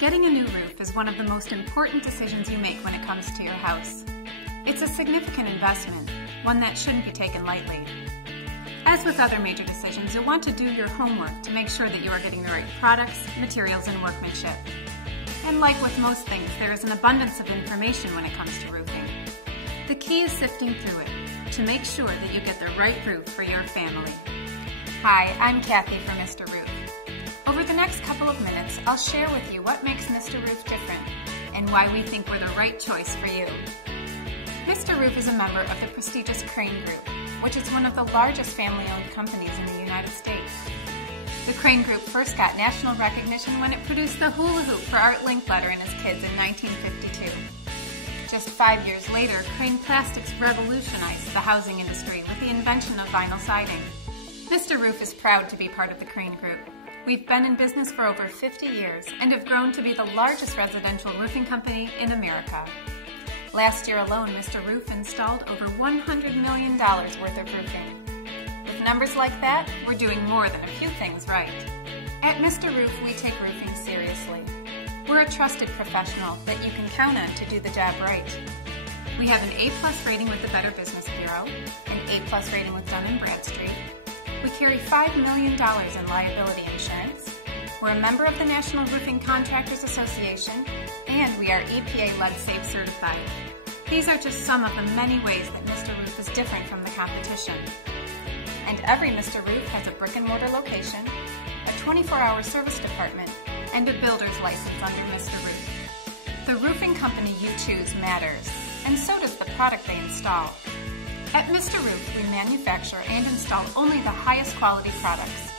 Getting a new roof is one of the most important decisions you make when it comes to your house. It's a significant investment, one that shouldn't be taken lightly. As with other major decisions, you'll want to do your homework to make sure that you are getting the right products, materials, and workmanship. And like with most things, there is an abundance of information when it comes to roofing. The key is sifting through it to make sure that you get the right roof for your family. Hi, I'm Kathy from Mr. Roof. Over the next couple of minutes, I'll share with you what makes Mr. Roof different and why we think we're the right choice for you. Mr. Roof is a member of the prestigious Crane Group, which is one of the largest family-owned companies in the United States. The Crane Group first got national recognition when it produced the hula hoop for Art Linkletter and his kids in 1952. Just 5 years later, Crane Plastics revolutionized the housing industry with the invention of vinyl siding. Mr. Roof is proud to be part of the Crane Group. We've been in business for over 50 years and have grown to be the largest residential roofing company in America. Last year alone, Mr. Roof installed over $100 million worth of roofing. With numbers like that, we're doing more than a few things right. At Mr. Roof, we take roofing seriously. We're a trusted professional that you can count on to do the job right. We have an A+ rating with the Better Business Bureau, an A+ rating with Dun & Bradstreet. We carry $5 million in liability insurance. We're a member of the National Roofing Contractors Association, and we are EPA Lead Safe certified. These are just some of the many ways that Mr. Roof is different from the competition. And every Mr. Roof has a brick-and-mortar location, a 24-hour service department, and a builder's license under Mr. Roof. The roofing company you choose matters, and so does the product they install. At Mr. Roof, we manufacture and install only the highest quality products.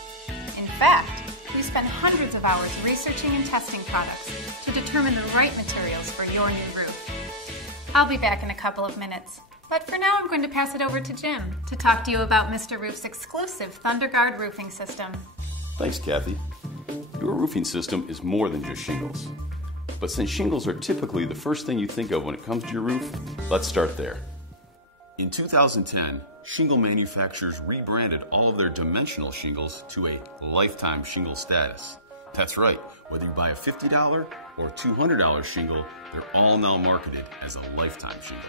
In fact, we spend hundreds of hours researching and testing products to determine the right materials for your new roof. I'll be back in a couple of minutes, but for now I'm going to pass it over to Jim to talk to you about Mr. Roof's exclusive ThunderGuard roofing system. Thanks, Kathy. Your roofing system is more than just shingles. But since shingles are typically the first thing you think of when it comes to your roof, let's start there. In 2010, shingle manufacturers rebranded all of their dimensional shingles to a lifetime shingle status. That's right, whether you buy a $50 or $200 shingle, they're all now marketed as a lifetime shingle.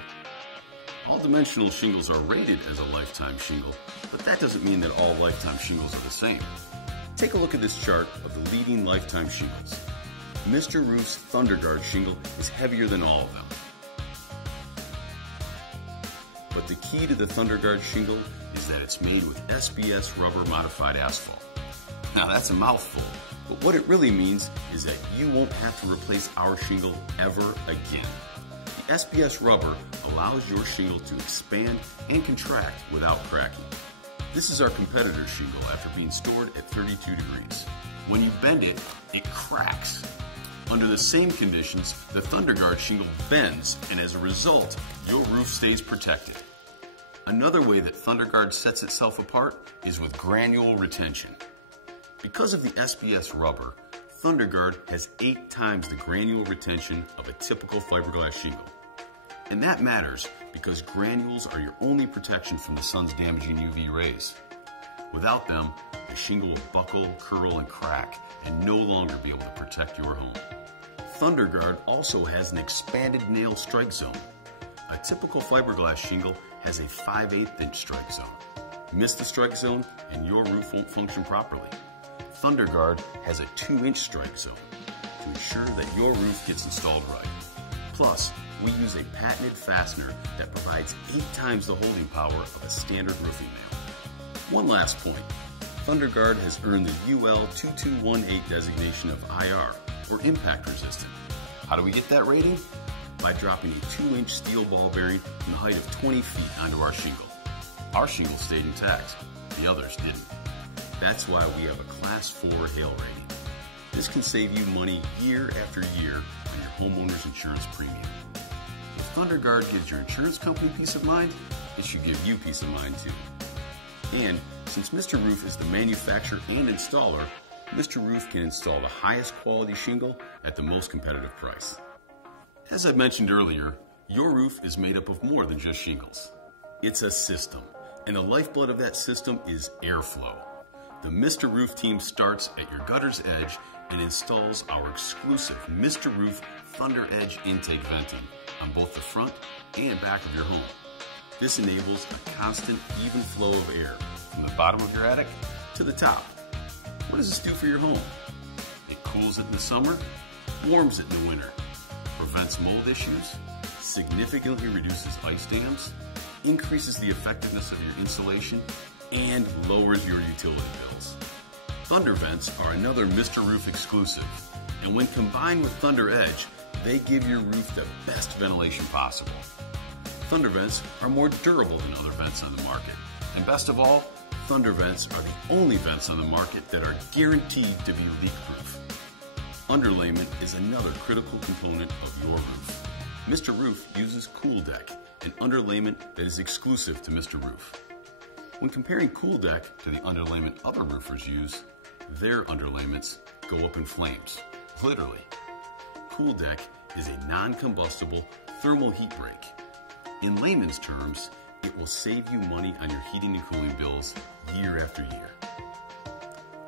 All dimensional shingles are rated as a lifetime shingle, but that doesn't mean that all lifetime shingles are the same. Take a look at this chart of the leading lifetime shingles. Mr. Roof's ThunderGuard shingle is heavier than all of them. But the key to the ThunderGuard shingle is that it's made with SBS rubber modified asphalt. Now that's a mouthful, but what it really means is that you won't have to replace our shingle ever again. The SBS rubber allows your shingle to expand and contract without cracking. This is our competitor's shingle after being stored at 32 degrees. When you bend it, it cracks. Under the same conditions, the ThunderGuard shingle bends, and as a result, your roof stays protected. Another way that ThunderGuard sets itself apart is with granule retention. Because of the SBS rubber, ThunderGuard has 8 times the granule retention of a typical fiberglass shingle. And that matters because granules are your only protection from the sun's damaging UV rays. Without them, the shingle will buckle, curl, and crack and no longer be able to protect your home. ThunderGuard also has an expanded nail strike zone. A typical fiberglass shingle has a 5/8 inch strike zone. Miss the strike zone and your roof won't function properly. ThunderGuard has a 2-inch strike zone to ensure that your roof gets installed right. Plus, we use a patented fastener that provides 8 times the holding power of a standard roofing nail. One last point. ThunderGuard has earned the UL 2218 designation of IR, or impact resistant. How do we get that rating? By dropping a 2-inch steel ball bearing from the height of 20 feet onto our shingle. Our shingle stayed intact, the others didn't. That's why we have a Class 4 hail rating. This can save you money year after year on your homeowner's insurance premium. If ThunderGuard gives your insurance company peace of mind, it should give you peace of mind too. And since Mr. Roof is the manufacturer and installer, Mr. Roof can install the highest quality shingle at the most competitive price. As I mentioned earlier, your roof is made up of more than just shingles. It's a system, and the lifeblood of that system is airflow. The Mr. Roof team starts at your gutter's edge and installs our exclusive Mr. Roof Thunder Edge intake venting on both the front and back of your home. This enables a constant, even flow of air from the bottom of your attic to the top. What does this do for your home? It cools it in the summer, warms it in the winter, prevents mold issues, significantly reduces ice dams, increases the effectiveness of your insulation, and lowers your utility bills. Thunder vents are another Mr. Roof exclusive, and when combined with Thunder Edge, they give your roof the best ventilation possible. Thunder vents are more durable than other vents on the market, and best of all, Thunder vents are the only vents on the market that are guaranteed to be leak-proof. Underlayment is another critical component of your roof. Mr. Roof uses Cool Deck, an underlayment that is exclusive to Mr. Roof. When comparing Cool Deck to the underlayment other roofers use, their underlayments go up in flames, literally. Cool Deck is a non-combustible thermal heat break. In layman's terms, it will save you money on your heating and cooling bills year after year.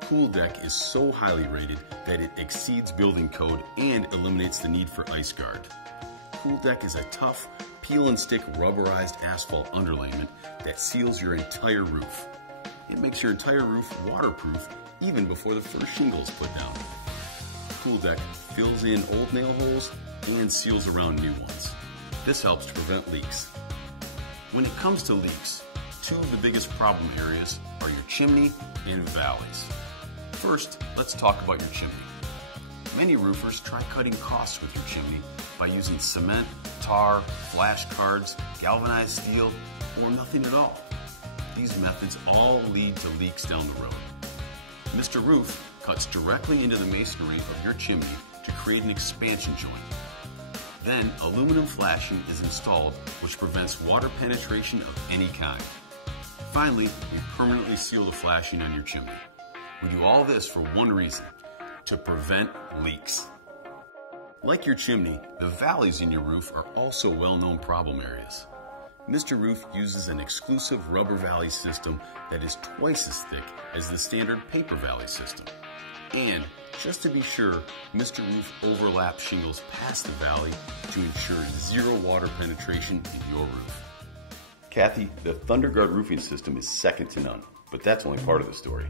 Cool Deck is so highly rated that it exceeds building code and eliminates the need for ice guard. Cool Deck is a tough, peel and stick rubberized asphalt underlayment that seals your entire roof. It makes your entire roof waterproof even before the first shingle is put down. Cool Deck fills in old nail holes and seals around new ones. This helps to prevent leaks. When it comes to leaks, two of the biggest problem areas are your chimney and valleys. First, let's talk about your chimney. Many roofers try cutting costs with your chimney by using cement, tar, flash cards, galvanized steel, or nothing at all. These methods all lead to leaks down the road. Mr. Roof cuts directly into the masonry of your chimney to create an expansion joint. Then, aluminum flashing is installed, which prevents water penetration of any kind. Finally, we permanently seal the flashing on your chimney. We do all this for one reason: to prevent leaks. Like your chimney, the valleys in your roof are also well-known problem areas. Mr. Roof uses an exclusive rubber valley system that is twice as thick as the standard paper valley system. And, just to be sure, Mr. Roof overlaps shingles past the valley to ensure zero water penetration in your roof. Kathy, the ThunderGuard roofing system is second to none, but that's only part of the story.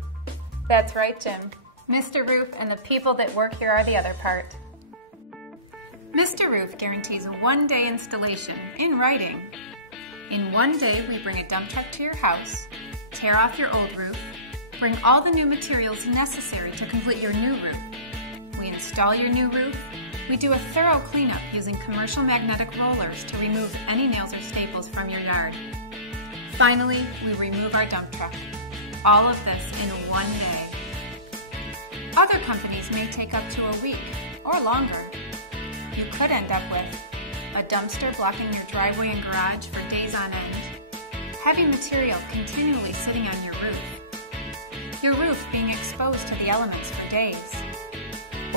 That's right, Jim. Mr. Roof and the people that work here are the other part. Mr. Roof guarantees a one-day installation in writing. In one day, we bring a dump truck to your house, tear off your old roof, bring all the new materials necessary to complete your new roof. We install your new roof. We do a thorough cleanup using commercial magnetic rollers to remove any nails or staples from your yard. Finally, we remove our dump truck. All of this in one day. Other companies may take up to a week or longer. You could end up with a dumpster blocking your driveway and garage for days on end, heavy material continually sitting on your roof, your roof being exposed to the elements for days,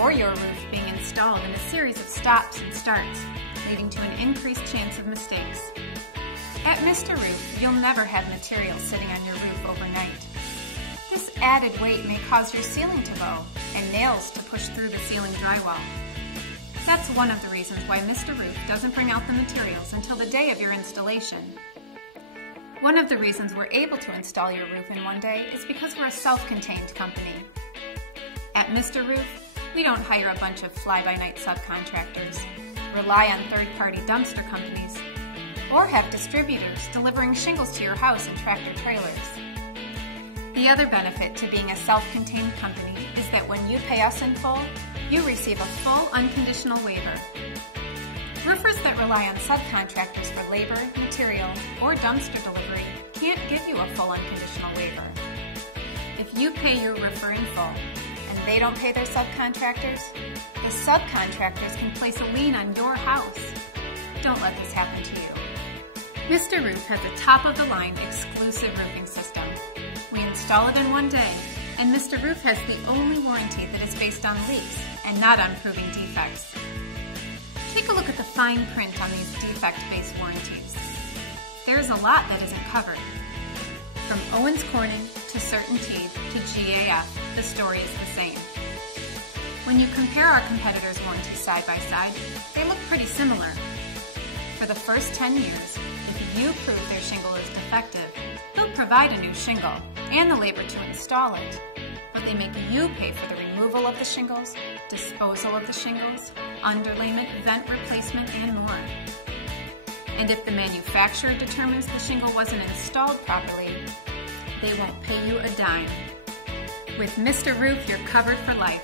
or your roof being installed in a series of stops and starts, leading to an increased chance of mistakes. At Mr. Roof, you'll never have material sitting on your roof overnight. This added weight may cause your ceiling to bow and nails to push through the ceiling drywall. That's one of the reasons why Mr. Roof doesn't bring out the materials until the day of your installation. One of the reasons we're able to install your roof in one day is because we're a self-contained company. At Mr. Roof, we don't hire a bunch of fly-by-night subcontractors, rely on third-party dumpster companies, or have distributors delivering shingles to your house in tractor trailers. The other benefit to being a self-contained company is that when you pay us in full, you receive a full unconditional waiver. Roofers that rely on subcontractors for labor, material, or dumpster delivery can't give you a full unconditional waiver. If you pay your roofer in full and they don't pay their subcontractors, the subcontractors can place a lien on your house. Don't let this happen to you. Mr. Roof has a top-of-the-line exclusive roofing system. We install it in one day, and Mr. Roof has the only warranty that is based on leaks and not on proving defects. Take a look at the fine print on these defect-based warranties. There's a lot that isn't covered. From Owens Corning to CertainTeed to GAF, the story is the same. When you compare our competitors' warranties side by side, they look pretty similar. For the first 10 years, if you prove their shingle is defective, they'll provide a new shingle and the labor to install it. But they make you pay for the removal of the shingles, disposal of the shingles, underlayment, vent replacement, and more. And if the manufacturer determines the shingle wasn't installed properly, they won't pay you a dime. With Mr. Roof, you're covered for life.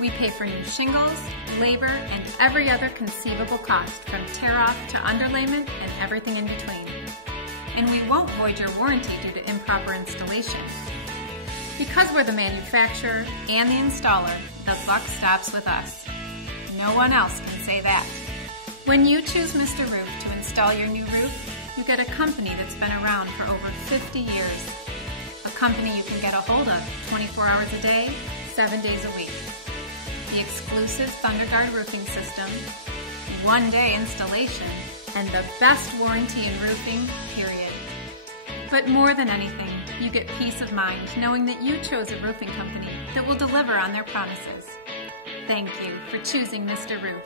We pay for new shingles, labor, and every other conceivable cost, from tear-off to underlayment and everything in between. And we won't void your warranty due to improper installation. Because we're the manufacturer and the installer, the buck stops with us. No one else can say that. When you choose Mr. Roof to install your new roof, you get a company that's been around for over 50 years. A company you can get a hold of 24 hours a day, 7 days a week. The exclusive ThunderGuard roofing system, 1-day installation, and the best warranty in roofing, period. But more than anything, you get peace of mind knowing that you chose a roofing company that will deliver on their promises. Thank you for choosing Mr. Roof.